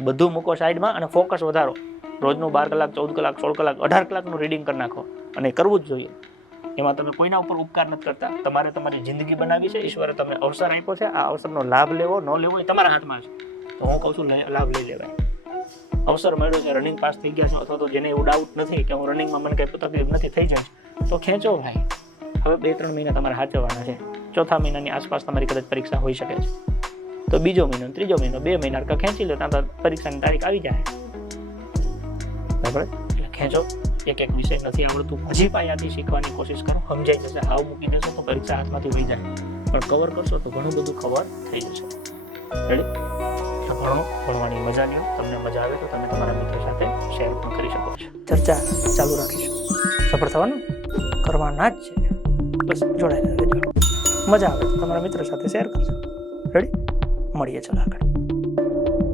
બધું મૂકો સાઈડમાં અને ફોકસ વધારો. રોજનું બાર કલાક, ચૌદ કલાક, સોળ કલાક, અઢાર કલાકનું રીડિંગ કરી નાખો અને કરવું જ જોઈએ. એમાં તમે કોઈના ઉપર ઉપકાર નથી કરતા. તમારે તમારી જિંદગી બનાવી છે. ઈશ્વરે તમને અવસર આપ્યો છે. આ અવસરનો લાભ લેવો, ન લેવો એ તમારા હાથમાં છે. તો હું કહું છું લાભ લઈ લેવાય. અવસર મળ્યો છે રનિંગ પાસ થઈ ગયા છે, અથવા તો જેને એવું ડાઉટ નથી કે હું રનિંગમાં મને કંઈ તકલીફ નથી, થઈ જાય તો ખેંચો ભાઈ. હવે બે ત્રણ મહિના તમારે સાચવવાના છે. ચોથા મહિનાની આસપાસ તમારી કદાચ પરીક્ષા હોઈ શકે છે. તો બીજો મહિનો ત્રીજો મહિનો બે મહિના કા ખેંચી લો ત્યાં પરીક્ષાની તારીખ આવી જાય. બરાબર? એટલે ખેંચો. એક એક વિષય નથી આવડતું. હજી પાયાથી શીખવાની કોશિશ કરો. સમજાઈ જશે. હાવ મૂકી દેશો તો પરીક્ષા હાથમાંથી વહી જાય. પણ કવર કરશો તો ઘણું બધું ખબર થઈ જશે. રેડી એટલે ભણો ભણવાની મજા લ્યો. તમને મજા આવે તો તમે તમારા મિત્રો સાથે શેર પણ કરી શકો છો. ચર્ચા ચાલુ રાખીશું. સફળ થવાનું? કરવાના જ છે. બસ જોડાયેલા રહેજો. મજા આવે તમારા મિત્રો સાથે શેર કરજો. રેડી મળીએ ચાલો આગળ.